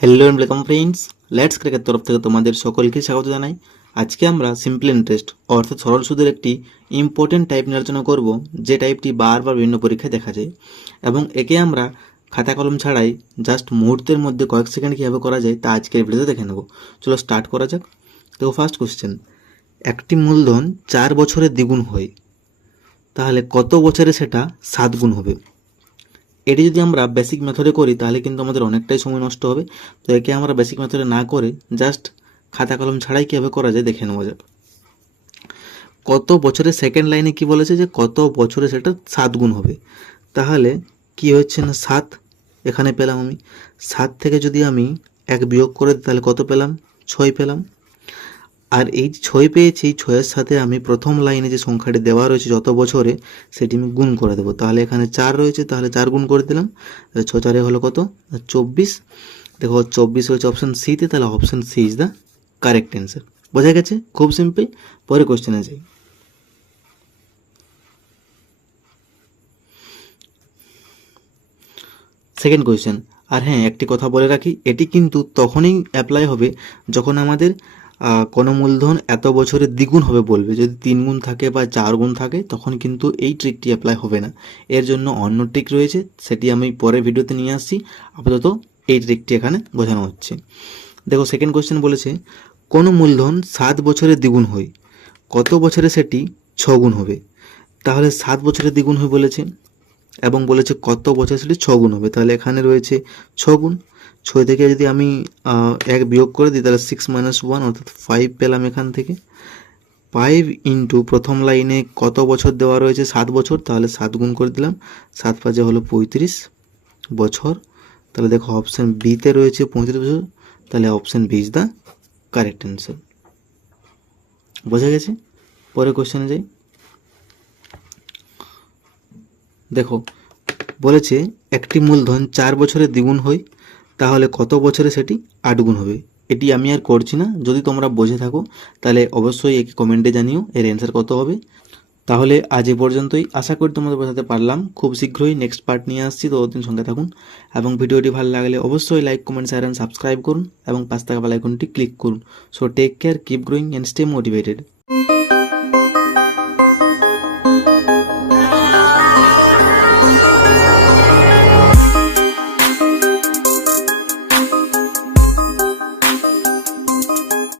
Hello and welcome friends let's cricket তরফ থেকে তোমাদের সকলকে স্বাগত জানাই। আজকে আমরা সিম্পল ইন্টারেস্ট অর্থাৎ সরল সুদের একটি ইম্পর্টেন্ট টাইপ নিয়ে আলোচনা করব, যে টাইপটি বারবার বিভিন্ন পরীক্ষায় দেখা যায়। এবং একে আমরা খাতা কলম ছাড়াই জাস্ট মুহূর্তের মধ্যে কয়েক সেকেন্ড কীভাবে করা যায়, তা আজকের ভিডিওতে দেখে নেব। চলো স্টার্ট করা যাক। তো ফার্স্ট কোশ্চেন একটি মূলধন চার বছরে দ্বিগুণ হয়। তাহলে কত বছরে সেটা সাত গুণ হবে? এটি যদি আমরা বেসিক মেথডে করি, তাহলে কিন্তু আমাদের অনেকটাই সময় নষ্ট হবে। তো একে আমরা বেসিক মেথডে না করে জাস্ট খাতা কলম ছাড়াই কীভাবে করা যায় দেখে নেওয়া যাক। কত বছরে সেকেন্ড লাইনে কি বলেছে যে কত বছরে সেটা সাত গুণ হবে? তাহলে কি হচ্ছে না সাত? এখানে পেলাম আমি। সাত থেকে যদি আমি এক বিয়োগ করে দিই, তাহলে কত পেলাম? ছয় পেলাম। আর এই ছয় পেয়েছি এই ছয়ের সাথে আমি প্রথম লাইনে যে সংখ্যাটি দেওয়া রয়েছে যত বছরে, সেটি আমি গুণ করে দেবো। তাহলে এখানে চার রয়েছে, তাহলে চার গুণ করে দিলাম। ছ চারে হলো কত? চব্বিশ। দেখো, চব্বিশ হচ্ছে অপশান সিতে তাহলে option C is the correct answer বোঝা গেছে? খুব সিম্পল পরে কোশ্চেনে যাই। সেকেন্ড কোয়েশ্চেন আর হ্যাঁ একটি কথা বলে রাখি, এটি কিন্তু তখনই অ্যাপ্লাই হবে যখন আমাদের কোনো মূলধন এত বছরে দ্বিগুণ হবে বলবে। যদি তিন গুণ থাকে বা চার গুণ থাকে, তখন কিন্তু এই ট্রিকটি অ্যাপ্লাই হবে না। এর জন্য অন্য ট্রিক রয়েছে, সেটি আমি পরের ভিডিওতে নিয়ে আসছি। আপাতত এই ট্রিকটি এখানে বোঝানো হচ্ছে। দেখো সেকেন্ড কোয়েশ্চেন বলেছে, কোনো মূলধন সাত বছরে দ্বিগুণ হয়, কত বছরে সেটি ছগুণ হবে? তাহলে সাত বছরে দ্বিগুণ হয় বলেছে, এবং বলেছে কত বছর সেটি ছগুণ হবে? তাহলে এখানে রয়েছে ছগুণ ছয় থেকে যদি আমি এক বিয়োগ করে দিই, তাহলে সিক্স মাইনাস ওয়ান অর্থাৎ ফাইভ পেলাম এখান থেকে। ফাইভ ইন্টু প্রথম লাইনে কত বছর দেওয়া রয়েছে? সাত বছর, তাহলে সাত গুণ করে দিলাম। সাত পাঁচে হলো পঁয়ত্রিশ বছর। তাহলে দেখো অপশান বিতে রয়েছে পঁয়ত্রিশ বছর, তাহলে option B is the correct answer বোঝা গেছে? পরে কোশ্চেনে যাই। দেখো, বলেছে একটি মূলধন চার বছরে দ্বিগুণ হয়। তাহলে কত বছরে সেটি আট গুণ হবে? এটি আমি আর করছি না। যদি তোমরা বোঝে থাকো, তাহলে অবশ্যই একে কমেন্টে জানিও, এর অ্যান্সার কত হবে। তাহলে আজ এ পর্যন্তই। আশা করি তোমাদের বোঝাতে পারলাম। খুব শীঘ্রই নেক্সট পার্ট নিয়ে আসছি তো দিন সঙ্গে থাকুন। এবং ভিডিওটি ভালো লাগলে অবশ্যই like comment share and subscribe করুন এবং পাঁচ টাকা বেল আইকনটি ক্লিক করুন। So take care keep growing and stay motivated